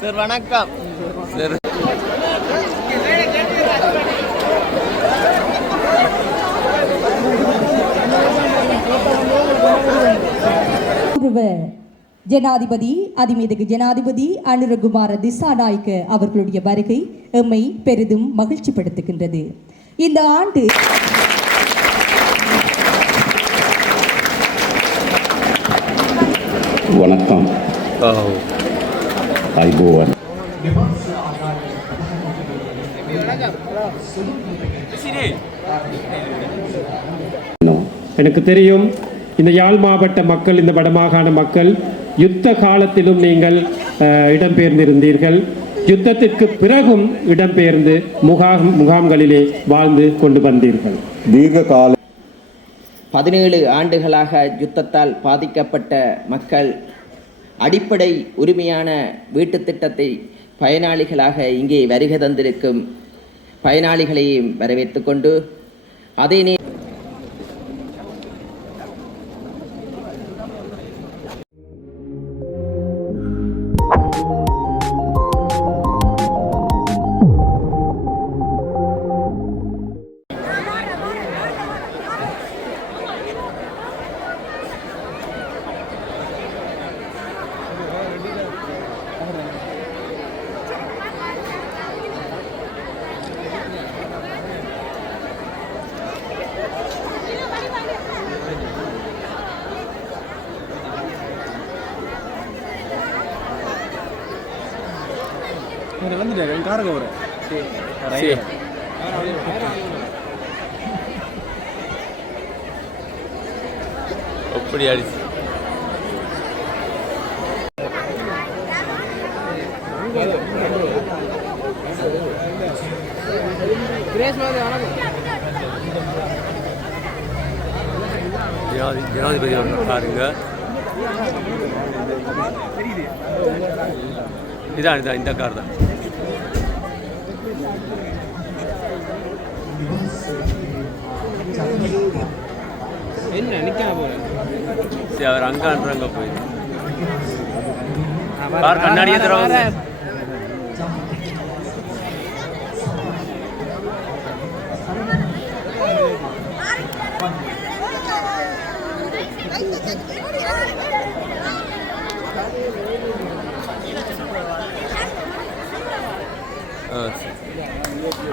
Sir வணக்கம் sir. ஜனாதிபதி அதிமீதகு ஜனாதிபதி அனுரகுமார திசாநாயக்க அவர்களுடைய வருகை எம்மை பெரிதும் மகிழ்ச்சிப்படுத்துகின்றது. இந்த ஆண்டு வணக்கம். எனக்கு தெரியும் இந்த யாழ் மாவட்ட மக்கள், இந்த வடமாகாண மக்கள் யுத்த காலத்திலும் நீங்கள் இடம்பெயர்ந்திருந்தீர்கள். யுத்தத்திற்கு பிறகும் இடம்பெயர்ந்து முகாம்களிலே வாழ்ந்து கொண்டு வந்தீர்கள். தீர்க்க 17 ஆண்டுகளாக யுத்தத்தால் பாதிக்கப்பட்ட மக்கள் அடிப்படை உரிமையான வீட்டு திட்டத்தை பயனாளிகளாக இங்கே வருகை தந்திருக்கும் பயனாளிகளையும் வரவேற்றுக் கொண்டு அதே அப்படி அடிச்சு ஜனாதிபதி அவர்கள் பாருங்க. இதான் இந்த கார் தான். என்ன நிக்க போறேன் அவர் அங்க போய் கார் கண்ணாடியே தருவாங்க.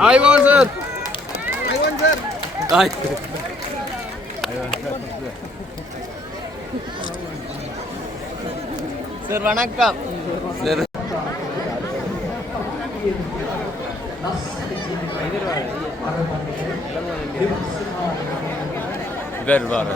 I want sir. சார் வணக்கம் சார். இவர் வார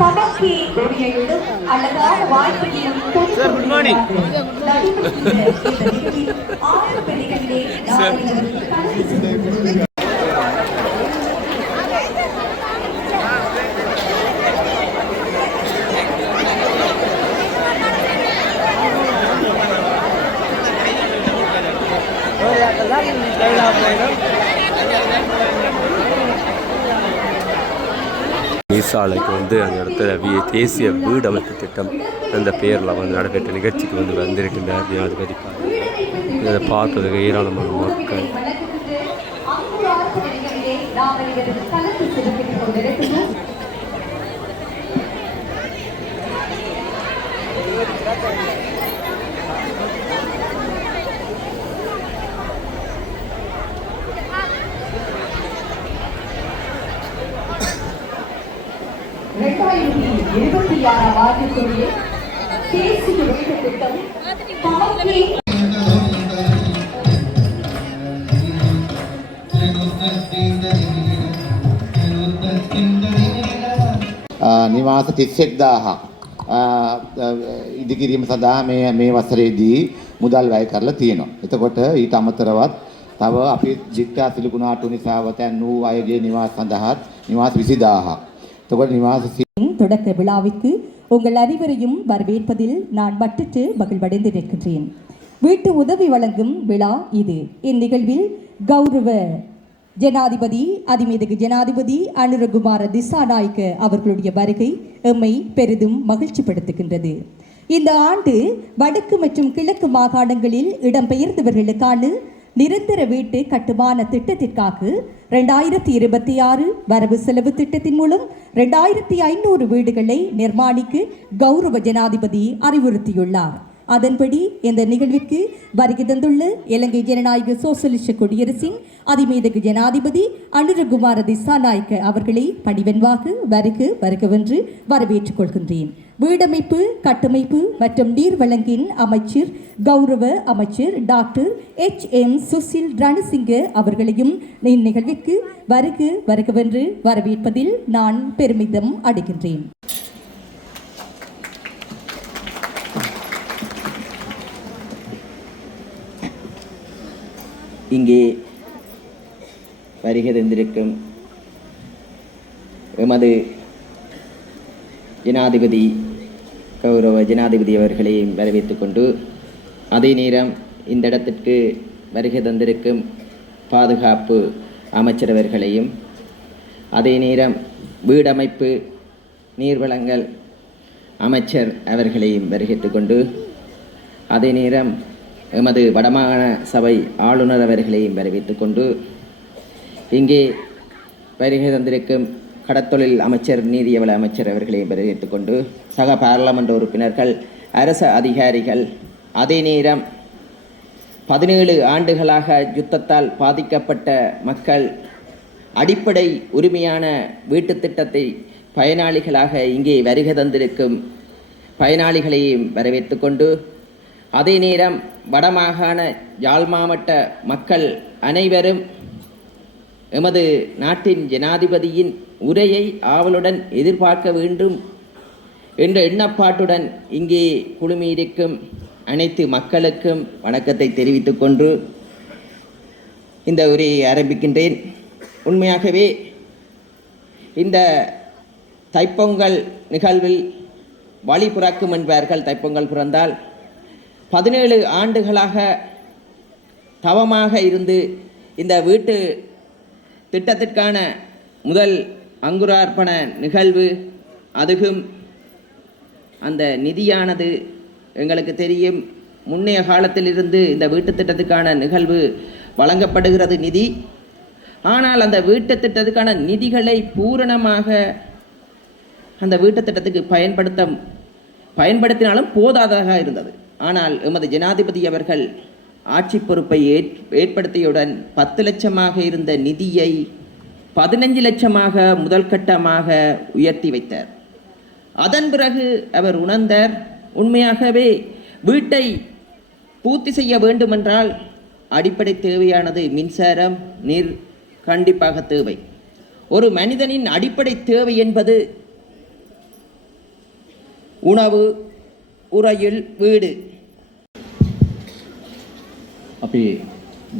தமக்கு அழகான வாய்ப்பையும் மீசாலைக்கு வந்து அந்த இடத்துல தேசிய வீடு அமைப்பு திட்டம் அந்த பேரில் வந்து நடைபெற்ற நிகழ்ச்சிக்கு வந்திருக்கின்றார் ஜனாதிபதி. இதை பார்ப்பதற்கு ஏராளமான மக்கள். ஆண்டுக்குரிய தேசிய வீட்டு திட்டம் නිවාස 31000ක් ඉදිකිරීම සඳහා මේ වසරේදී මුදල් වැය කරලා තියෙනවා. එතකොට ඊට අමතරවත් තව අපි දික්කා සිලුකුණාටු නිසා වතන් වූ අයගේ නිවාස සඳහා නිවාස 20000ක්. එතකොට නිවාස தொடக்க விழாவிற்கு உங்கள் அனைவரையும் வரவேற்பதில் நான் மட்டிட்டு மகிழ்வடைந்து நிற்கின்றேன். வீட்டு உதவி வழங்கும் விழா இது. இந்நிகழ்வில் கௌரவ ஜனாதிபதி அதிமீதகு ஜனாதிபதி அனுரகுமார திசாநாயக்க அவர்களுடைய வருகை எம்மை பெரிதும் மகிழ்ச்சிப்படுத்துகின்றது. இந்த ஆண்டு வடக்கு மற்றும் கிழக்கு மாகாணங்களில் இடம்பெயர்ந்தவர்களுக்கான நிரந்தர வீட்டு கட்டுமான திட்டத்திற்காக 2026 வரவு செலவு திட்டத்தின் மூலம் 2500 வீடுகளை நிர்மாணிக்க கௌரவ ஜனாதிபதி அறிவுறுத்தியுள்ளார். அதன்படி இந்த நிகழ்விற்கு வருகை தந்துள்ள இலங்கை ஜனநாயக சோசலிச குடியரசின் அதிமீதகு ஜனாதிபதி அனுரகுமார திசாநாயக்க அவர்களை பணிவன்பாக வருகவென்று வரவேற்றுக் கொள்கின்றேன். வீடமைப்பு கட்டமைப்பு மற்றும் நீர்வளங்கின் அமைச்சர் கௌரவ அமைச்சர் டாக்டர் HM சுசில் ரணசிங்க அவர்களையும் இந்நிகழ்விற்கு வருகவென்று வரவேற்பதில் நான் பெருமிதம் அடைகின்றேன். இங்கே வருகை தந்திருக்கும் எமது ஜனாதிபதி கௌரவ ஜனாதிபதி அவர்களையும் வரவேற்றுக் கொண்டு அதே நேரம் இந்த இடத்திற்கு வருகை தந்திருக்கும் பாதுகாப்பு அமைச்சரவர்களையும் அதே நேரம் வீடமைப்பு நீர்வளங்கள் அமைச்சர் அவர்களையும் வரவேற்றுக் கொண்டு அதே நேரம் எமது வடமாகாண சபை ஆளுநர் அவர்களையும் வரவேற்றுக் கொண்டு இங்கே வருகை தந்திருக்கும் கடத்தொழில் அமைச்சர் நீதியவள அமைச்சர் அவர்களையும் வரவேற்றுக் கொண்டு சக பாராளுமன்ற உறுப்பினர்கள் அரசு அதிகாரிகள் அதே நேரம் 17 ஆண்டுகளாக யுத்தத்தால் பாதிக்கப்பட்ட மக்கள் அடிப்படை உரிமையான வீட்டு திட்டத்தை பயனாளிகளாக இங்கே வருகை தந்திருக்கும் பயனாளிகளையும் வரவேற்றுக் கொண்டு அதே நேரம் வடமாகாண யாழ் மாவட்ட மக்கள் அனைவரும் எமது நாட்டின் ஜனாதிபதியின் உரையை ஆவலுடன் எதிர்பார்க்க வேண்டும் என்ற எண்ணப்பாட்டுடன் இங்கே குழுமியிருக்கும் அனைத்து மக்களுக்கும் வணக்கத்தை தெரிவித்துக் கொண்டு இந்த உரையை ஆரம்பிக்கின்றேன். உண்மையாகவே இந்த தைப்பொங்கல் நிகழ்வில் வழி பிறக்கும் என்பார்கள். தைப்பொங்கல் பிறந்தால் 17 ஆண்டுகளாக தவமாக இருந்து இந்த வீட்டு திட்டத்திற்கான முதல் அங்குரார்ப்பண நிகழ்வு அதுவும் அந்த நிதியானது எங்களுக்கு தெரியும். முன்னைய காலத்திலிருந்து இந்த வீட்டு திட்டத்துக்கான நிகழ்வு வழங்கப்படுகிறது நிதி. ஆனால் அந்த வீட்டு திட்டத்துக்கான நிதிகளை பூரணமாக அந்த வீட்டு திட்டத்துக்கு பயன்படுத்தினாலும் போதாதாக இருந்தது. ஆனால் எமது ஜனாதிபதி அவர்கள் ஆட்சி பொறுப்பை ஏற்படுத்தியவுடன் 10 லட்சமாக இருந்த நிதியை 15 லட்சமாக முதல் கட்டமாக உயர்த்தி வைத்தார். அதன் பிறகு அவர் உணர்ந்தார், உண்மையாகவே வீட்டை பூர்த்தி செய்ய வேண்டுமென்றால் அடிப்படை தேவையானது மின்சாரம், நீர் கண்டிப்பாக தேவை. ஒரு மனிதனின் அடிப்படை தேவை என்பது உணவு, உறையில் வீடு. අපේ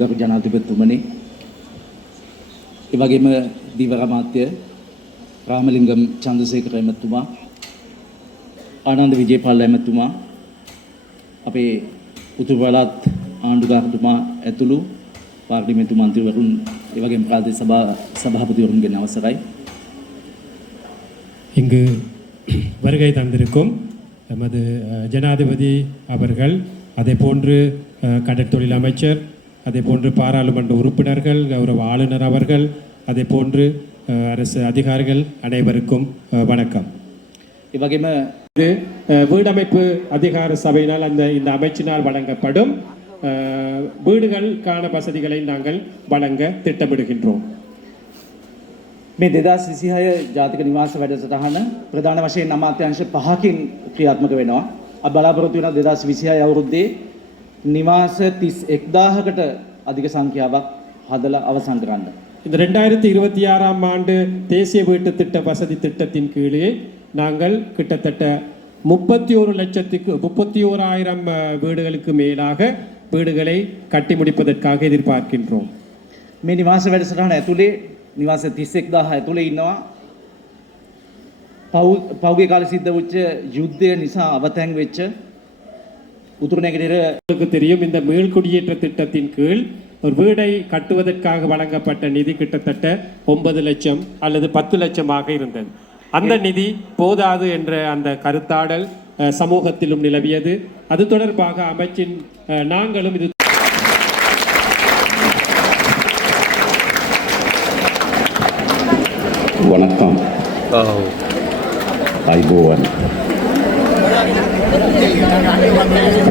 ගරු ජනාධිපතිතුමනි, ඒ වගේම දීවර අමාත්‍ය රාමලිංගම් චන්ද්‍රසේකර එමතුමා, ආනන්ද විජේපාල එමතුමා, අපේ උතුරු පළාත් ආණ්ඩුකාරතුමා ඇතුළු පාර්ලිමේන්තු මන්ත්‍රීවරුන්, ඒ වගේම ප්‍රාදේශ සභාපතිවරුන්ගේ අවසරයි. இங்கு வருகை தந்திருக்கும் எமது ஜனாதிபதி அவர்கள், அதே போன்று கடற்தொழில் அமைச்சர், அதே போன்று பாராளுமன்ற உறுப்பினர்கள், கௌரவ ஆளுநர் அவர்கள், அதே போன்று அரசு அதிகாரிகள் அனைவருக்கும் வணக்கம். ඒ වගේම இது வீடமைப்பு அதிகார சபையினால் இந்த அமைச்சினால் வழங்கப்படும் வீடுகளுக்கான வசதிகளை நாங்கள் வழங்க திட்டமிடுகின்றோம். මේ 2026 ජාතික නිවාස වැඩසටහන ප්‍රධාන වශයෙන් අමාත්‍යාංශ 5කින් ක්‍රියාත්මක වෙනවා. අපි බලාපොරොත්තු වෙනවා 2026 අවුරුද්දේ නිවාස 31000කට அதிக සංඛ්‍යාවක් හදලා අවසන් කරන්න. இந்த 2026ஆம் ஆண்டு தேசிய வீட்டு திட்ட வசதி திட்டத்தின் கீழே நாங்கள் கிட்டத்தட்ட 31,00,000 வீடுகளுக்கு மேலாக வீடுகளை கட்டி முடிப்பதற்காக எதிர்பார்க்கின்றோம். මේ නිවාස වැඩසටහන ඇතුලේ නිවාස 31000 ඇතුලේ ඉන්නවා. පෞගේ කාලේ සිද්ධ වෙච්ච යුද්ධය නිසා අවතැන් වෙච්ච උතුරු නැගෙනහිර உங்களுக்கு தெரியும், இந்த மீள்குடியேற்ற திட்டத்தின் கீழ் ஒரு வீடை கட்டுவதற்காக வழங்கப்பட்ட நிதி கிட்டத்தட்ட 9 லட்சம் அல்லது 10 லட்சமாக இருந்தது. அந்த நிதி போதாது என்ற அந்த கருத்தாடல் சமூகத்திலும் நிலவியது. அது தொடர்பாக அமைச்சின் நாங்களும் இது வணக்கம். අයිබෝවන්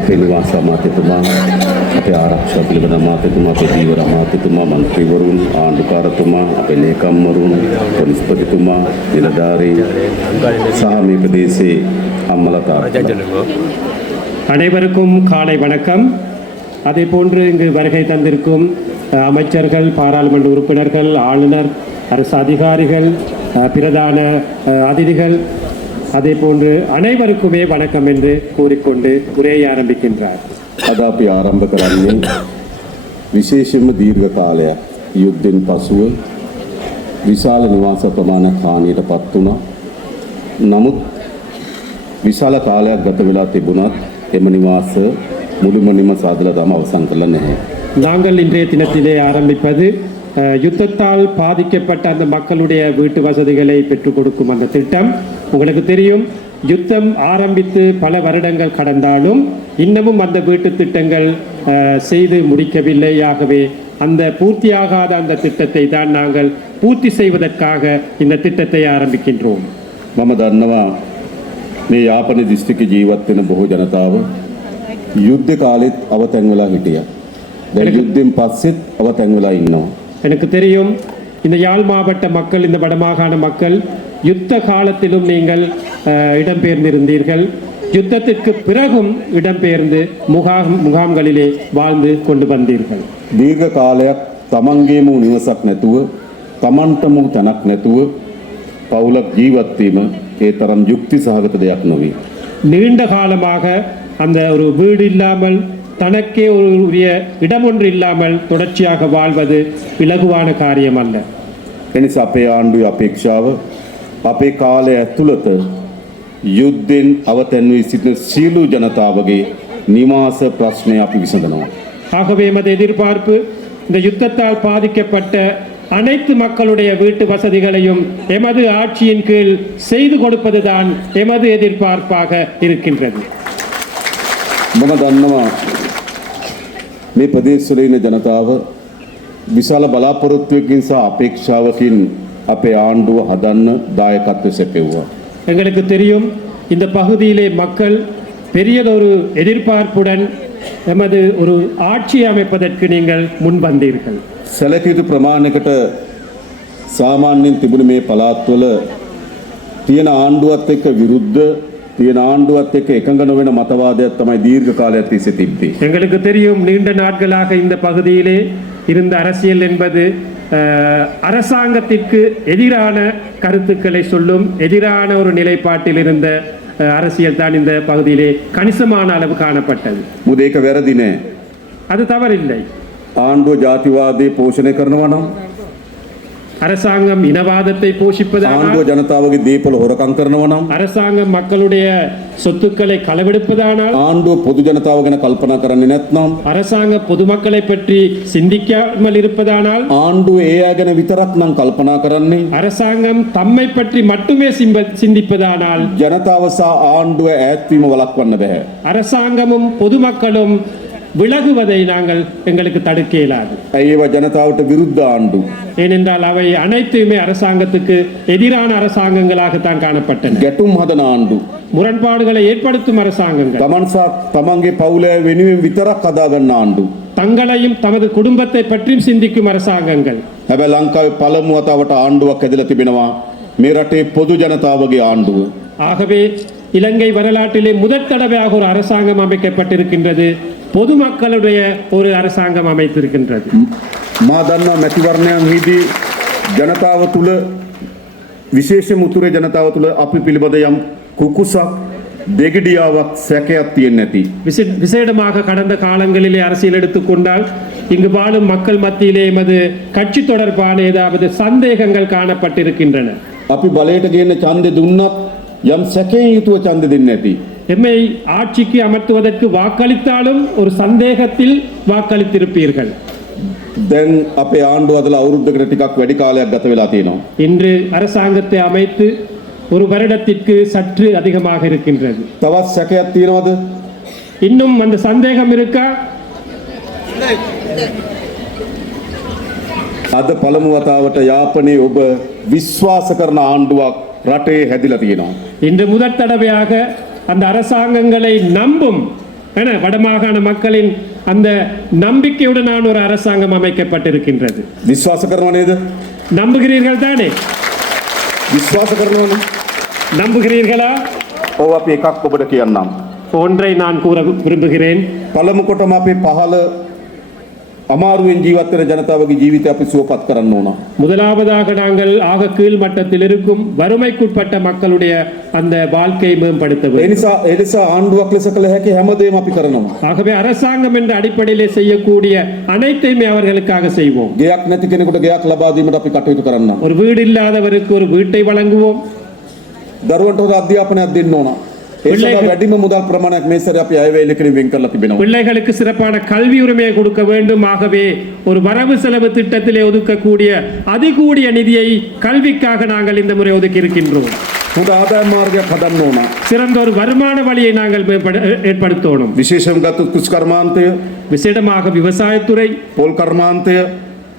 අපේ නිවාස අමාත්‍යතුමා, අපේ ආරක්ෂා පිළිබඳ අමාත්‍යතුමා, අපේ ධීවර අමාත්‍යතුමා, මන්ත්‍රීවරුන්, ආණ්ඩුකාරතුමා, අපේ ලේකම්වරුන්, පොලිස්පතිතුමා, නිලධාරීන් සහ මේ ප්‍රදේශයේ අම්මලා තාත්තලා அனைவருக்கும் காலை வணக்கம். அதே போன்று இங்கு வருகை தந்திருக்கும் அமைச்சர்கள், பாராளுமன்ற உறுப்பினர்கள், ஆளுநர், அரசு அதிகாரிகள், பிரதான அதிதிகள், அதே போன்று அனைவருக்குமே வணக்கம் என்று கூறிக்கொண்டு உரையை ஆரம்பிக்கின்றார். අද අපි ආරම්භ කරන්නේ විශේෂයෙන්ම දීර්ඝ කාලයක් යුද්ධෙන් පසුව විශාල නිවාස ප්‍රමාණයක් හානියට පත් වුණා. නමුත් විශාල කාලයක් ගත වෙලා තිබුණත් එම නිවාස මුළුමනින්ම සාදලා තම අවසන් කරලා නැහැ. நாங்கள் இன்றைய தினத்திலே ஆரம்பிப்பது யுத்தத்தால் பாதிக்கப்பட்ட அந்த மக்களுடைய வீட்டு வசதிகளை பெற்றுக் கொடுக்கும் அந்த திட்டம். உங்களுக்கு தெரியும், யுத்தம் ஆரம்பித்து பல வருடங்கள் கடந்தாலும் இன்னமும் அந்த வீட்டு திட்டங்கள் செய்து முடிக்கவில்லை. ஆகவே அந்த பூர்த்தியாகாத அந்த திட்டத்தை தான் நாங்கள் பூர்த்தி செய்வதற்காக இந்த திட்டத்தை ஆரம்பிக்கின்றோம். මම දන්නවා මේ යාපන දිස්ත්‍රික්කේ ජීවත් වෙන බොහෝ ජනතාව යුද්ධ කාලෙත් අවතැන් වෙලා හිටියා. දැන් යුද්ධෙන් පස්සෙත් අවතැන් වෙලා ඉන්නවා. எனக்கு தெரியும், இந்த யாழ் மாவட்ட மக்கள், இந்த வடமாகாண மக்கள் யுத்த காலத்திலும் நீங்கள் இடம்பெயர்ந்திருந்தீர்கள். யுத்தத்திற்கு பிறகும் இடம்பெயர்ந்து முகாம்களிலே வாழ்ந்து கொண்டு வந்தீர்கள். දීර්ඝ කාලයක් තමන්ගේම නිවසක් නැතුව, තමන්ටම තැනක් නැතුව පවුලක් ජීවත් වීම ඒ තරම් යුක්ති සහගත දෙයක් නොවේ. நீண்ட காலமாக அந்த ஒரு வீடு இல்லாமல், தனக்கே ஒரு உரிய இடம் ஒன்று இல்லாமல் தொடர்ச்சியாக வாழ்வது இலகுவான காரியம் அல்ல. එනිසා අපේ ආණ්ඩුවේ අපේක්ෂාව අපේ කාලය ඇතුළත යුද්ධෙන් අවතැන් වී සිටින සියලු ජනතාවගේ නිවාස ප්‍රශ්නය අපි විසඳනවා. ஆகவே எமது எதிர்பார்ப்பு, இந்த யுத்தத்தால் பாதிக்கப்பட்ட அனைத்து மக்களுடைய வீட்டு வசதிகளையும் எமது ஆட்சியின் கீழ் செய்து கொடுப்பதுதான் எமது எதிர்பார்ப்பாக இருக்கின்றது. මම දන්නවා මේ ප්‍රදේශවල ඉන්න ජනතාව විශාල බලාපොරොත්තුවකින් සහ අපේක්ෂාවකින් අපේ ආණ්ඩුව හදන්න දායකත්වය සැපෙව්වා. எங்களுக்கு தெரியும், இந்த பகுதியிலே மக்கள் பெரியதொரு எதிர்பார்ப்புடன் எமது ஒரு ஆட்சி அமைப்பதற்கு நீங்கள் முன்வந்தீர்கள். සැලකිය යුතු ප්‍රමාණයකට සාමාන්‍යයෙන් තිබුණ මේ පළාත්වල තියෙන ආණ්ඩුවත් එක්ක විරුද්ධ, තියෙන ආණ්ඩුවත් එක්ක එකඟ නොවන මතවාදයක් තමයි දීර්ඝ කාලයක් තිස්සේ තිබ්බේ. எங்களுக்கு தெரியும், நீண்ட நாட்களாக இந்த பகுதியிலே இருந்த அரசியல் என்பது அரசாங்கத்திற்கு எதிரான கருத்துக்களை சொல்லும், எதிரான ஒரு நிலைப்பாட்டில் இருந்த அரசியல் தான் இந்த பகுதியிலே கணிசமான அளவு காணப்பட்டது. මොකද ඒක වැරදි නෑ. அது தவறில்லை. ආණ්ඩුව ජාතිවාදය පෝෂණය කරනවා නම්, அரசாங்கம் இனவாதத்தை போஷிப்பதானால், ආණ්ඩුව ජනතාවගේ දේපොළ හොරකම් කරනවා නම්, அரசாங்கம் மக்களுடைய சொத்துக்களை களவெடுப்பதானால், ආණ්ඩුව පොදු ජනතාව ගැන කල්පනා කරන්නේ නැත්නම්, அரசாங்கம் பொதுமக்களை பற்றி சிந்திக்காமல் இருப்பதானால், ආණ්ඩුව ඒ අය ගැන විතරක් නම් කල්පනා කරන්නේ, அரசாங்கம் தம்மை பற்றி மட்டுமே சிந்திப்பதானால், ජනතාව සහ ආණ්ඩුව ඈත්වීම වළක්වන්න බැහැ. அரசாங்கமும் பொதுமக்களும் விலகுவதை நாங்கள் எங்களுக்கு தடுக்க இயலாது. ඇයි ඒවා ජනතාවට විරුද්ධ ආණ්ඩු? ஏனென்றால் அவை அனைத்துமே அரசாங்கத்துக்கு எதிரான அரசாங்கங்களாகத்தான் காணப்பட்டன. ගැටුම් හදන ආණ්ඩු. முரண்பாடுகளை ஏற்படுத்தும் அரசாங்கங்கள், තමන් සහ තමන්ගේ පවුල වෙනුවෙන් විතරක් හදාගන්න ආණ්ඩු. தங்களையும் தமது குடும்பத்தை பற்றியும் சிந்திக்கும் அரசாங்கங்கள். හැබැයි ලංකාවේ පළමු වතාවට ආණ්ඩුවක් ඇදලා තිබෙනවා මේ රටේ පොදු ජනතාවගේ ආණ්ඩුව. ஆகவே இலங்கை வரலாற்றிலே முதற் தடவையாக ஒரு அரசாங்கம் அமைக்கப்பட்டிருக்கின்றது. பொதுமக்களுடைய ஒரு அரசாங்கம் அமைத்திருக்கின்றது. මා දන්නවා මැතිවරණයන්හිදී ජනතාව තුළ විශේෂම උතුරේ ජනතාව තුළ අපි පිළිබඳ යම් කුකුසක් දෙගිඩියාවක් සැකයක් තියෙන්නේ නැති. விசேடமாக கடந்த காலங்களிலே அரசியல் எடுத்துக்கொண்டால் இங்கு வாழும் மக்கள் மத்தியிலே எமது கட்சி தொடர்பான ஏதாவது சந்தேகங்கள் காணப்பட்டிருக்கின்றன. අපි බලයට ගේන ඡන්දෙ දුන්නත් යම් සැකයෙන් යුතුව ඡන්දෙ දෙන්නේ නැති. எம்மை ஆட்சிக்கு அமர்த்துவதற்கு வாக்களித்தாலும் ஒரு சந்தேகத்தில் வாக்களித்திருப்பீர்கள். දැන් අපේ ආණ්ඩුව අදලා අවුරුද්දකට ටිකක් වැඩි කාලයක් ගත වෙලා තියෙනවා. இன்று அரசாங்கத்தை அமைத்து ஒரு வருடத்திற்கு சற்று அதிகமாக இருக்கின்றது. තවත් සැකයක් තියෙනවද? இன்னும் அந்த சந்தேகம் இருக்கா? අද පළමු වතාවට යාපනයේ ඔබ විශ්වාස කරන ආණ්ඩුවක් රටේ හැදිලා තියෙනවා. இன்று முதற் தடவையாக அந்த அரசாங்கங்களை நம்பும் வடமாகாண மக்களின் அந்த நம்பிக்கையுடனான ஒரு அரசாங்கம் அமைக்கப்பட்டிருக்கின்றது. විශ්වාස කරනව නේද? நம்புகிறீர்கள் தானே? විශ්වාස කරනවනේ. நம்புகிறீர்களா? ඔව් අපි එකක් ඔබට කියන්නම්. ஒன்றை நான் கூற விரும்புகிறேன். පළමු කොටම අපි පහළ අමාරුවෙන් ජීවත් වෙන ජනතාවගේ ජීවිතය අපි සුවපත් කරන්න ඕන. முதலாவதாக நாங்கள் ஆக கீழ் மட்டத்தில் இருக்கும் வறுமைக்குட்பட்ட மக்களுடைய அந்த வாழ்க்கையை மேம்படுத்த ඒ வேண்டும். නිසා ආණ්ඩුවක් ලෙස කළ හැකි හැමදේම අපි කරනවා. ஆகவே அரசாங்கம் என்ற அடிப்படையிலே செய்யக்கூடிய அனைத்தையுமே அவர்களுக்காக செய்வோம். ගෙයක් නැති කෙනෙකුට ගෙයක් ලබා දීමට අපි කටයුතු කරන්න. ஒரு வீடு இல்லாதவருக்கு ஒரு வீட்டை வழங்குவோம். දරුවන්ට හොඳ අධ්‍යාපනයක් දෙන්න ඕන. ඒ සඳහා වැඩිම මුදල් ප්‍රමාණයක් මේ සැරේ අපි අයවැය ඉලක්කයෙන් වෙන් කරලා තිබෙනවා. பிள்ளைகளுக்கு சிறப்பான கல்வி உரிமையை கொடுக்க வேண்டும். ஆகவே ஒரு வரவு செலவு திட்டத்திலே ஒதுக்கக்கூடிய அதிகூடிய நிதியை கல்விக்காக நாங்கள் இந்த முறை ஒதுக்கி இருக்கின்றோம். හොඳ ආදාය මාර්ගයක් හදන්න ඕන. சிறந்த ஒரு வருமான வழியை நாங்கள் ஏற்படுத்தணும். විශේෂයෙන් ගත්තොත් කෘෂි කර්මාන්තය, விசேடமாக விவசாயத்துறை, පොල් කර්මාන්තය,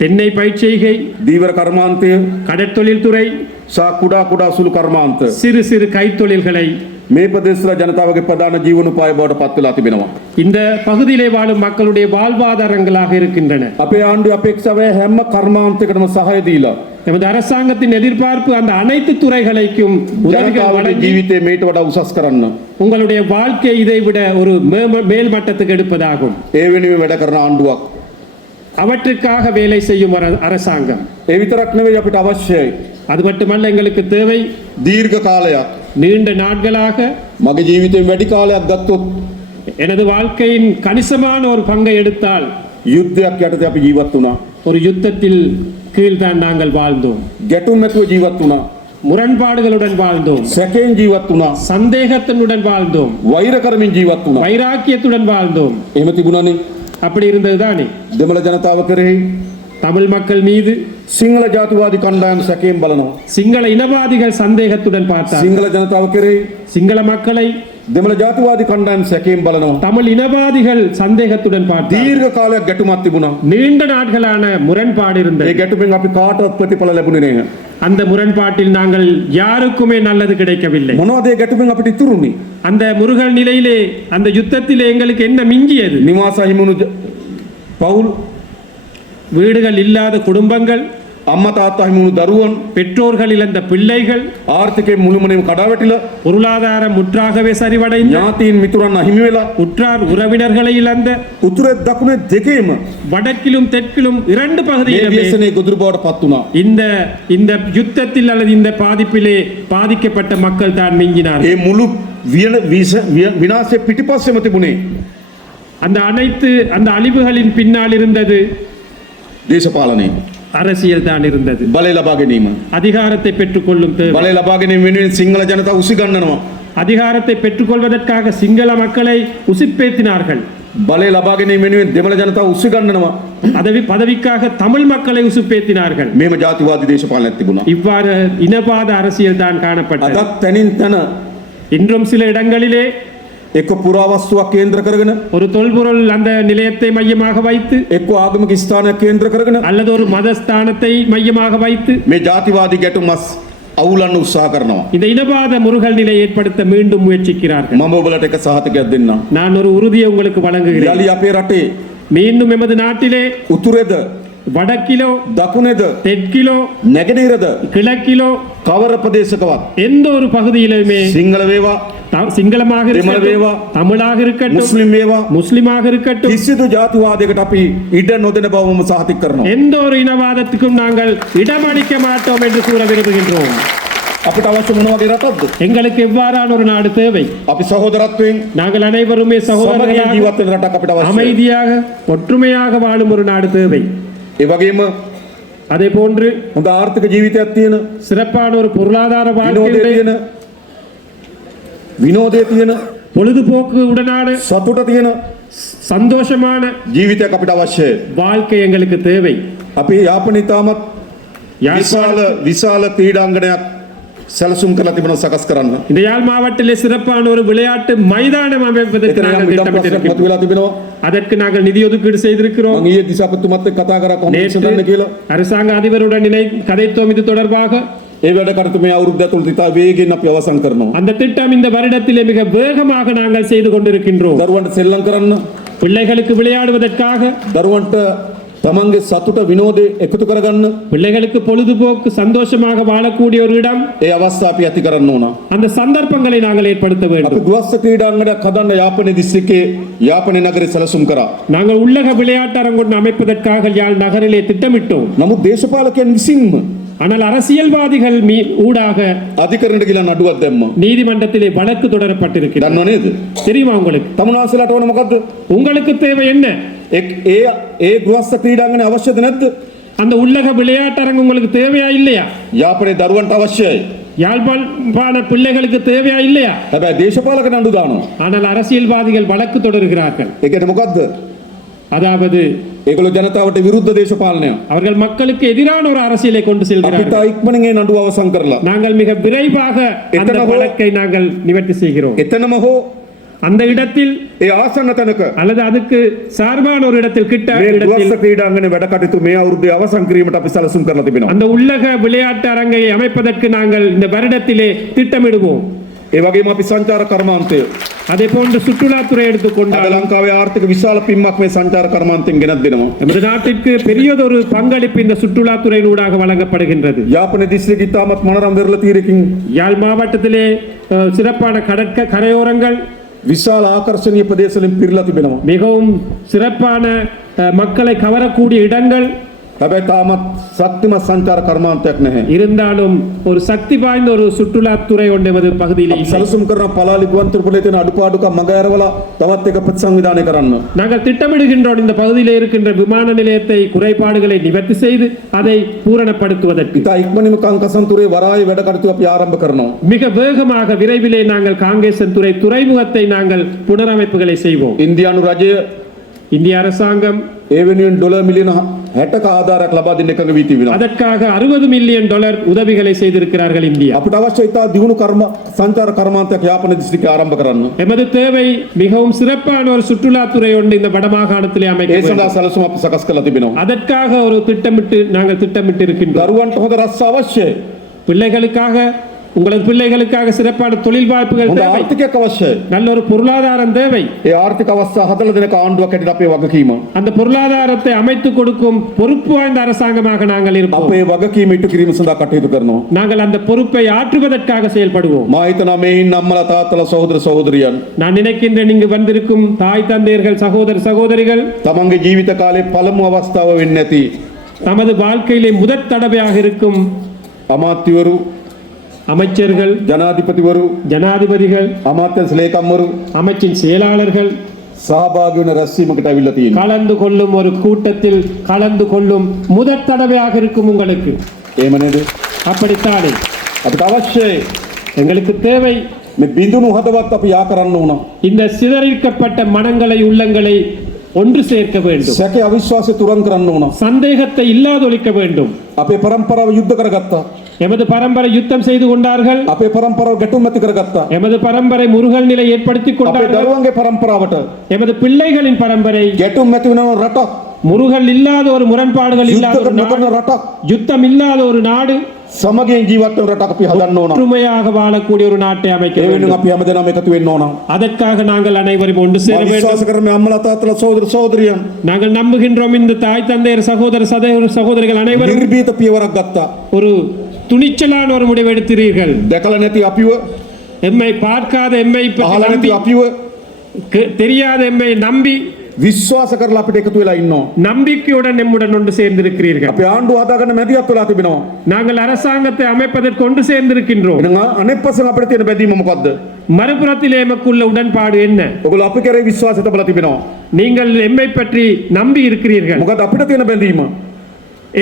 தென்னை பயிர்ச்செய்கை, දීවර කර්මාන්තය, கடற்தொழில் துறை, සහ කුඩා කුඩා සුළු කර්මාන්ත சிறு சிறு கைத்தொழில்களை මේ ප්‍රදේශවල ජනතාවගේ ප්‍රධාන ජීවනෝපාය බවට පත් වෙලා තිබෙනවා. இந்த பகுதியிலே வாழும் மக்களுடைய வாழ்வாதாரங்களாக இருக்கின்றன. අපේ ආණ්ඩුවේ අපේක්ෂාව හැම කර්මාන්තයකටම සහාය දීලා நமது அரசாங்கத்தின் எதிர்பார்ப்பு அந்த அனைத்து துறைகளுக்கும் உதவிகள் ජනතාවගේ வழங்கி ජීවිතේ මේට වඩා උසස් කරන්න. உங்களுடைய வாழ்க்கை இதை விட ஒரு மேல் மட்டத்துக்கு எடுப்பதாகும். ඒ වෙනුවෙන් වැඩ කරන ආණ්ඩුවක්. அவற்றுக்காக வேலை செய்யும் அரசாங்கம். ඒ විතරක් නෙවෙයි අපිට අවශ්‍යයි. அது மட்டுமல்ல, எங்களுக்கு தேவை දීර්ඝ කාලයක්. நீண்ட நாட்களாக මගේ ජීවිතේ වැඩි කාලයක් ගත්තොත් எனது வாழ்க்கையின் கணிசமான ஒரு பங்கை எடுத்தால் යුද්ධයක් යටතේ අපි ජීවත් වුණා. ஒரு யுத்தத்தில் கீழ்தான் நாங்கள் வாழ்ந்தோம். ගැටුම් නැතුව ජීවත් වුණා. முரண்பாடுகளுடன் வாழ்ந்தோம். සැකයෙන් ජීවත් වුණා. சந்தேகத்தினுடன் வாழ்ந்தோம். වෛර කරමින් ජීවත් වුණා. வைராக்கியத்துடன் வாழ்ந்தோம். එහෙම තිබුණානේ. அப்படி இருந்ததுதானே දෙමළ ජනතාව කෙරෙහි தமிழ் மக்கள் மீது සිංහල ජාතිවාදී කණ්ඩායම් සැකයෙන් බලනවා. சிங்கள இனவாதிகள் சந்தேகத்துடன் பார்த்தார். සිංහල ජනතාව කෙරෙහි சிங்கள மக்களை දෙමළ ජාතිවාදී කණ්ඩායම් සැකයෙන් බලනවා. தமிழ் இனவாதிகள் சந்தேகத்துடன் பார்த்தார். දීර්ඝ කාලයක් ගැටුමක් තිබුණා. நீண்ட நாட்களான முரண்பாடு ඒ இருந்தது. ගැටුමෙන් අපි කාටවත් ප්‍රතිඵල ලැබුණේ නැහැ. அந்த முரண்பாட்டில் நாங்கள் யாருக்குமே நல்லது கிடைக்கவில்லை. මොනවද ඒ ගැටුමෙන් අපිට ඉතුරුනේ? அந்த முருகல் நிலையிலே, அந்த யுத்தத்திலே எங்களுக்கு என்ன மிஞ்சியது? නිවාස හිමුණු පවුල්, வீடுகள் இல்லாத குடும்பங்கள், අම්මා තාත්තා හිමුණු දරුවන්, பெற்றோர்கள் இழந்த பிள்ளைகள், ආර්ථිකයෙන් මුළුමනින්ම කඩා වැටිලා, பொருளாதாரம் முற்றாகவே சரிவடைந்து, ඥාතීන් මිතුරන් අහිමි වෙලා, உற்றார் உறவினர்களை இழந்த, උතුරේ දකුණේ දෙකේම வடக்கிலும் தெற்கிலும் இரண்டு මේ பகுதிகளிலும் ව්‍යසනයේ ගොදුරු බවට පත් වුණා. இந்த யுத்தத்தில் அல்லது இந்த பாதிப்பிலே பாதிக்கப்பட்ட மக்கள் தான் மிஞ்சினார்கள். ඒ මුළු විනාශයේ පිටිපස්සෙම තිබුණේ அந்த அழிவுகளின் பின்னால் இருந்தது දේශපාලනය. அரசியல் தான் இருந்தது. බලය ලබා ගැනීම. அதிகாரத்தை பெற்றுக்கொள்ளும் தேவை. බලය ලබා ගැනීම වෙනුවෙන් සිංහල ජනතාව උසිගන්නනවා. அதிகாரத்தை பெற்றுக்கொள்வதற்காக சிங்கள மக்களை உசுப்பேத்தினார்கள். බලය ලබා ගැනීම වෙනුවෙන් දෙමළ ජනතාව උසිගන්නනවා. பதவிக்காக தமிழ் மக்களை உசுப்பேத்தினார்கள். මේම ජාතිවාදී දේශපාලනයක් තිබුණා. இவ்வாறு இனவாத அரசியல் தான் காணப்பட்டது. අදත් තනින් තන இன்றும் சில இடங்களிலே එක්ක පුරාවස්තුවක් කේන්ද්‍ර කරගෙන, ஒரு தொல்பொருள் அந்த நிலையத்தை மையமாக வைத்து, එක්ක ආගමික ස්ථානයක් කේන්ද්‍ර කරගෙන அல்லது ஒரு மதஸ்தானத்தை மையமாக வைத்து මේ ජාතිවාදී ගැටුමස් අවුලන්න උත්සාහ කරනවා. இந்த இனவாத முருகல் நிலை ஏற்படுத்த மீண்டும் முயற்சிக்கிறார்கள். මම ඔබලට එක සහතිකයක් දෙන්නම්. நான் ஒரு உறுதியை உங்களுக்கு வழங்குகிறேன். යලි අපේ රටේ மீண்டும் எமது நாட்டிலே උතුරේද வடக்கிலோ, දකුණේද தெற்கிலோ, නැගෙනහිරද கிழக்கிலோ, කවර ප්‍රදේශකවත් எந்த ஒரு பகுதியிலுமே සිංහල වේවා, சிங்களமாக දෙමළ இருக்கட்டும், වේවා, தமிழாக இருக்கட்டும், මුස්ලිම් වේවා, முஸ்லிமாக இருக்கட்டும், කිසිදු ජාතිවාදයකට අපි ඉඩ නොදෙන බව මම සහතික කරනවා. எந்த ஒரு இனவாதத்துக்கும் நாங்கள் இடமளிக்க மாட்டோம் என்று கூற விரும்புகின்றோம். අපිට අවශ්‍ය මොන වගේ රටක්ද? எங்களுக்கு எவ்வாறான ஒரு நாடு தேவை? අපි සහෝදරත්වයෙන් நாங்கள் அனைவருமே සමගින් சகோதரர்களாக ජීවත් වෙන රටක් අපිට අවශ්‍යයි. அமைதியாக ஒற்றுமையாக வாழும் ஒரு நாடு தேவை. ඒ වගේම அதே போன்று හොඳ ආර්ථික ජීවිතයක් තියෙන, சிறப்பான ஒரு பொருளாதார විනෝදයේ வாழ்க்கை, තියෙන, විනෝදයේ තියෙන, பொழுதுபோக்கு உடனான සතුට තියෙන சந்தோஷமான ජීවිතයක් අපිට අවශ්‍යයි. வாழ்க்கை எங்களுக்கு தேவை. අපි යාපනයේ තාමත් විශාල ක්‍රීඩාංගණයක් සැලසුම් කරලා තිබෙනවා සකස් කරන්න. இந்த யாழ் மாவட்டத்திலே சிறப்பான ஒரு விளையாட்டு மைதானம் அமைப்பதற்கு එතන நாங்கள் යම් ඉඩම් ප්‍රශ්නයක් திட்டமிட்டிருக்கிறோம். මතුවලා තිබෙනවා. அதற்கு நாங்கள் நிதி ஒதுக்கீடு செய்திருக்கிறோம். මම ඊයේ දිසාපතිතුමත් එක්ක කතා කරා කොහොමද ඉස්සරන්න කියලා. அரசாங்க அதிபருடன் கதைத்தோம் இது தொடர்பாக. ඒ වැඩ කටයුතු මේ අවුරුද්ද ඇතුළත ඉතා වේගෙන් අපි අවසන් කරනවා. அந்த திட்டம் இந்த வருடத்திலே மிக வேகமாக நாங்கள் செய்து கொண்டிருக்கின்றோம். දරුවන්ට සෙල්ලම් කරන්න, பிள்ளைகளுக்கு விளையாடுவதற்காக, දරුවන්ට තමන්ගේ සතුට විනෝදේ එකතු කරගන්න பிள்ளைகளுக்கு பொழுதுபோக்கு சந்தோஷமாக வாழக்கூடிய ஒரு இடம், ඒ අවස්ථා අපි ඇති කරන්න ඕන. அந்த சந்தர்ப்பங்களை நாங்கள் ஏற்படுத்த අපි வேண்டும். ගුවස්ස ක්‍රීඩාංගණයක් හදන්න යාපනයේ දිස්ත්‍රික්කයේ යාපනයේ නගරේ සැලසුම් කරා. நாங்கள் உள்ளக விளையாட்டரங்கு அமைப்பதற்காக யாழ் நகரிலே திட்டமிட்டோம். නමුත් දේශපාලකයන් විසින්ම ஆனால் அரசியல்வாதிகள் ஊடாக අධිකරණයට ගිහින් නඩුවක් දැම්මා. நீதிமன்றத்திலே வழக்கு தொடரப்பட்டிருக்கிறது. දන්නව නේද? தெரியுமா உங்களுக்கு? තමුන්වහන්සේලාට ඕන මොකද්ද? உங்களுக்கு தேவை என்ன? ඒ ගුවස්ස ක්‍රීඩාංගණය අවශ්‍යද නැද්ද? அந்த உள்ளக விளையாட்டரங்கு உங்களுக்கு தேவையா இல்லையா? යාපනයේ දරුවන්ට අවශ්‍යයි. யாழ்ப்பாண பிள்ளைகளுக்கு தேவையா இல்லையா? හැබැයි දේශපාලක නඩු දානවා. ஆனால் அரசியல்வாதிகள் வழக்கு தொடர்கிறார்கள். ඒ කියන්නේ මොකද්ද? அதாவது ඒගොල්ලෝ ජනතාවට විරුද්ධ දේශපාලනය. அவர்கள் மக்களுக்கு எதிரான ஒரு அரசியலை கொண்டு අපිට செல்கிறார்கள். ඉක්මනින් ඒ නඩුව අවසන් කරලා நாங்கள் மிக விரைவாக அந்த வழக்கை நாங்கள் நிவர்த்தி செய்கிறோம். එතනම හෝ அந்த இடத்தில் ඒ ආසන්න තැනක அல்லது அதுக்கு சார்பான ஒரு இடத்தில் கிட்ட මේ இடத்தில் ගුවස්ස ක්‍රීඩාංගණයේ වැඩ කටයුතු මේ අවුරුද්දේ අවසන් කිරීමට අපි සැලසුම් කරලා තිබෙනවා. அந்த உள்ளக விளையாட்டு அரங்கை அமைப்பதற்கு நாங்கள் இந்த வருடத்திலே திட்டமிடுவோம். ඒ වගේම අපි සංචාර කර්මාන්තය அதே போன்று சுற்றுலாத்துறை අද எடுத்துக்கொண்டால் ලංකාවේ ආර්ථික විශාල පින්මක් මේ සංචාර කර්මාන්තයෙන් ගෙනත් දෙනවා. நமது நாட்டிற்கு பெரியதொரு பங்களிப்பு இந்த சுற்றுலாத்துறையினூடாக வழங்கப்படுகின்றது. යාපන දිස්ත්‍රික්කයේ ඉතාමත් මනරම් වෙරළ තීරකින් யாழ் மாவட்டத்திலே சிறப்பான கரையோரங்கள், විශාල ආකර්ෂණීය ප්‍රදේශ වලින් පිරීලා තිබෙනවා. மிகவும் சிறப்பான மக்களை கவரக்கூடிய இடங்கள் හැබැයි තාමත් ශක්තිමත් සංචාර කර්මාන්තයක් නැහැ. இருந்தாலும் ஒரு சக்தி வாய்ந்த ஒரு சுற்றுலாத்துறை ஒன்று எமது பகுதியில் අපි இல்லை. සැලසුම් කරන පලාලි ගුවන්තොටුපළේ තියෙන අඩුපාඩුකම් මග ඇරවලා තවත් එක ප්‍රතිසංවිධානය කරන්න. நாங்கள் திட்டமிடுகின்றோம் இந்த பகுதியில் இருக்கின்ற விமான நிலையத்தை குறைபாடுகளை நிவர்த்தி செய்து அதை பூரணப்படுத்துவதற்கு. ඉතා ඉක්මනින්ම කංකසන්තුරේ වරායේ වැඩ කටයුතු අපි ආරම්භ කරනවා. மிக வேகமாக விரைவிலே நாங்கள் காங்கேசன்துறை துறைமுகத்தை நாங்கள் புனரமைப்புகளை செய்வோம். ඉන්දියානු රජය இந்திய அரசாங்கம் ඒ වෙනුවෙන් ඩොලර් මිලියන 60ක ආධාරයක් ලබා දෙන්න එකඟ වී තිබෙනවා. அதற்காக $60 மில்லியன் உதவிகளை செய்திருக்கிறார்கள் இந்தியா. අපිට අවශ්‍ය ඉතා දියුණු සංචාර කර්මාන්තයක් යාපන දිස්ත්‍රික්කයේ ආරම්භ කරන්න. எமது தேவை மிகவும் சிறப்பான ஒரு சுற்றுலாத்துறை ஒன்று இந்த வடமாகாணத்திலே அமைக்க ඒ வேண்டும். සඳහා සැලසුම් අපි සකස් කරලා තිබෙනවා. அதற்காக ஒரு நாங்கள் திட்டமிட்டு இருக்கின்றோம். දරුවන්ට හොඳ රස්සා අවශ්‍යයි. பிள்ளைகளுக்காக, உங்களது பிள்ளைகளுக்காக சிறப்பான தொழில் வாய்ப்புகள் හොඳ தேவை. ආර්ථිකයක් අවශ්‍යයි. நல்ல ஒரு பொருளாதாரம் தேவை. ඒ ආර්ථික අවස්ථා හදලා දෙනක ආණ්ඩුවක් හැටියට අපේ වගකීම. அந்த பொருளாதாரத்தை அமைத்துக் கொடுக்கும் பொறுப்பு வாய்ந்த அரசாங்கமாக நாங்கள் இருப்போம். අපේ වගකීම ඉටු කිරීම සඳහා කටයුතු කරනවා. நாங்கள் அந்த பொறுப்பை ஆற்றுவதற்காக செயல்படுவோம். මා හිතනවා මේ ඉන්න අම්මලා තාත්තලා සහෝදර சகோதරියන් நான் நினைக்கின்றேன் இங்கு வந்திருக்கும் தாய் தந்தையர்கள், சகோதர சகோதரிகள் තමන්ගේ ජීවිත කාලේ පළමු අවස්ථාව වෙන්නේ නැති தமது வாழ்க்கையிலே முதற் தடவையாக இருக்கும் අමාත්‍යවරු, அமைச்சர்கள், ජනාධිපතිවරු, ஜனாதிபதிகள், අමාත්‍යංශ ලේකම්වරු அமைச்சின் செயலாளர்கள் සහභාගී වෙන රැස්වීමකට අවිල්ලා තියෙනවා. கலந்து கொள்ளும் ஒரு கூட்டத்தில் கலந்து கொள்ளும் முதற் தடவையாக இருக்கும் உங்களுக்கு. එහෙම නේද? அப்படித்தானே අපිට අවශ්‍යයි எங்களுக்கு தேவை මේ බිඳුණු හදවත් අපි යා කරන්න ඕන. இந்த சிதறிக்கப்பட்ட மனங்களை, உள்ளங்களை ஒன்று சேர்க்க வேண்டும். සැකේ අවිශ්වාසය තුරන් කරන්න ඕන. சந்தேகத்தை இல்லாதொழிக்க வேண்டும். අපේ පරම්පරාව යුද්ධ කරගත්තා. எமது பரம்பரை யுத்தம் செய்து கொண்டார்கள். අපේ පරම්පරාව ගැටුම් ඇති කරගත්තා. எமது பரம்பரை முருகல் நிலை ஏற்படுத்திக் අපේ கொண்டார்கள். දරුවන්ගේ පරම්පරාවට எமது பிள்ளைகளின் பரம்பரை ගැටුම් ඇති වෙන රටක්, முருகல் இல்லாத ஒரு முரண்பாடுகள் இல்லாத යුද්ධ ஒரு නොකරන நாடு, රටක්, யுத்தம் இல்லாத ஒரு நாடு, සමගින් ජීවත් වෙන රටක් අපි හදන්න ඕන. ஒற்றுமையாக வாழக்கூடிய ஒரு நாட்டை அமைக்க ඒ වෙනුවෙන් வேண்டும். අපි හැමදෙනාම එකතු වෙන්න ඕන. அதற்காக நாங்கள் அனைவரும் ஒன்று சேர මම வேண்டும். විශ්වාස කරන මේ අම්මලා තාත්තලා සහෝදර සහෝදරියන් நாங்கள் நம்புகின்றோம் இந்த தாய் தந்தையர், சகோதர சகோதரிகள் அனைவரும் නිර්භීත පියවරක් ගත්තා. ஒரு துணிச்சலான ஒரு முடிவு எடுத்தீர்கள். දැකලා නැති අපිව, எம்மை பார்க்காத, எம்மை பற்றி අහලා නැති நம்பி, අපිව, தெரியாத எம்மை நம்பி විශ්වාස කරලා අපිට එකතු වෙලා ඉන්නවා. நம்பிக்கையுடன் நம்முடன் ஒன்று சேர்ந்திருக்கிறீர்கள். අපි ආණ්ඩුව හදාගන්න මැදිහත් වෙලා තිබෙනවා. நாங்கள் அரசாங்கத்தை அமைப்பதற்கு ஒன்று சேர்ந்திருக்கின்றோம். එහෙනම් අනෙක් පස්සෙන් අපිට තියෙන බැඳීම මොකද්ද? மறுபுறத்தில் எமக்குள்ள உடன்பாடு என்ன? ඔයගොල්ලෝ අපි කරේ විශ්වාසය තබලා තිබෙනවා. நீங்கள் எம்மை பற்றி நம்பி இருக்கிறீர்கள். මොකද අපිට තියෙන බැඳීම?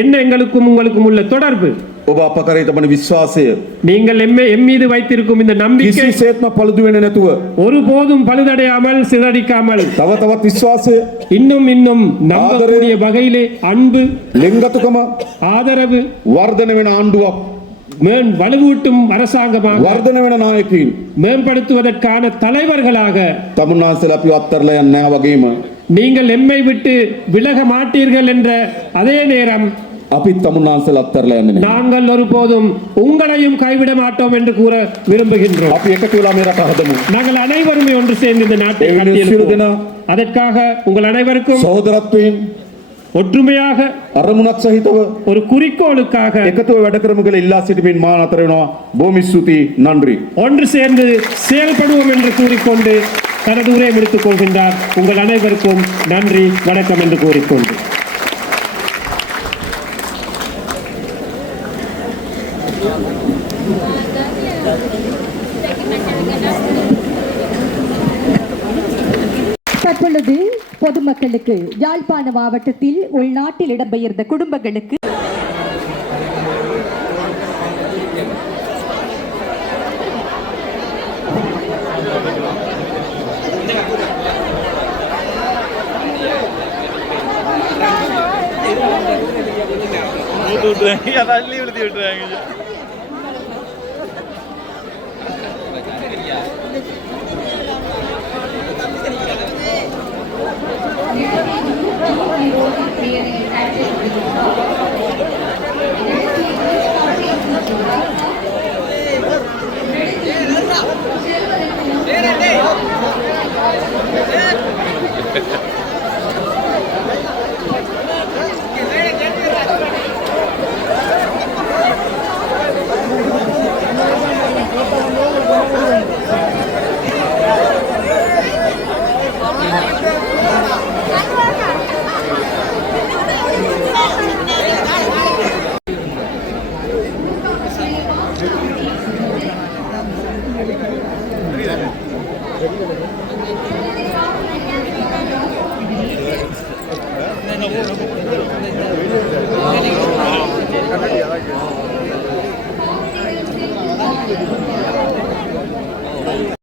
என்ன எங்களுக்கும் உங்களுக்கும் உள்ள தொடர்பு? ඔබ අප කරේ තබන විශ්වාසය நீங்கள் எம் மீது வைத்திருக்கும் இந்த நம்பிக்கை කිසිසේත්ම පළුදු වෙන්නේ නැතුව ஒருபோதும் பழுதடையாமல் சிதறடிக்காமல் තව තවත් විශ්වාසය இன்னும் நம்பக்கூடிய வகையிலே அன்பு ලෙන්ගතුකම ஆதரவு වර්ධන වෙන ආණ්ඩුවක් வலுவூட்டும் அரசாங்கமாக වර්ධන වෙන නායකයින් மேம்படுத்துவதற்கான தலைவர்களாக තමුන්නාන්සලා අපි අත්තරලා යන්නේ නැහැ වගේම நீங்கள் எம்மை விட்டு விலக மாட்டீர்கள் என்ற அதே நேரம் අපි තමුන්නාන්සලා අත්තරලා යන්නේ නැහැ. நாங்கள் ஒருபோதும் உங்களையும் கைவிட மாட்டோம் என்று கூற விரும்புகின்றோம். අපි එකතු වෙලා මේ රට හදමු. நாங்கள் அனைவருமே ஒன்று சேர்ந்து இந்த நாட்டை கட்டியெழுப்புவோம். அதற்காக உங்கள் அனைவருக்கும் සහෝදරත්වයෙන් ஒற்றுமையாக අරමුණක් සහිතව ஒரு குறிக்கோளுக்காக එකතුව වැඩ කරමු කියලා ඉල්ලා සිටිමින් මා අතර වෙනවා. බොහොම ස්තුතියි. நன்றி. ஒன்று சேர்ந்து செயல்படுவோம் என்று கூறிக்கொண்டு தனது உரையை முடித்துக் கொள்கின்றார். உங்கள் அனைவருக்கும் நன்றி, வணக்கம் என்று கூறிக்கொண்டு தற்பொழுது பொதுமக்களுக்கு யாழ்ப்பாண மாவட்டத்தில் உள்நாட்டில் இடம்பெயர்ந்த குடும்பங்களுக்கு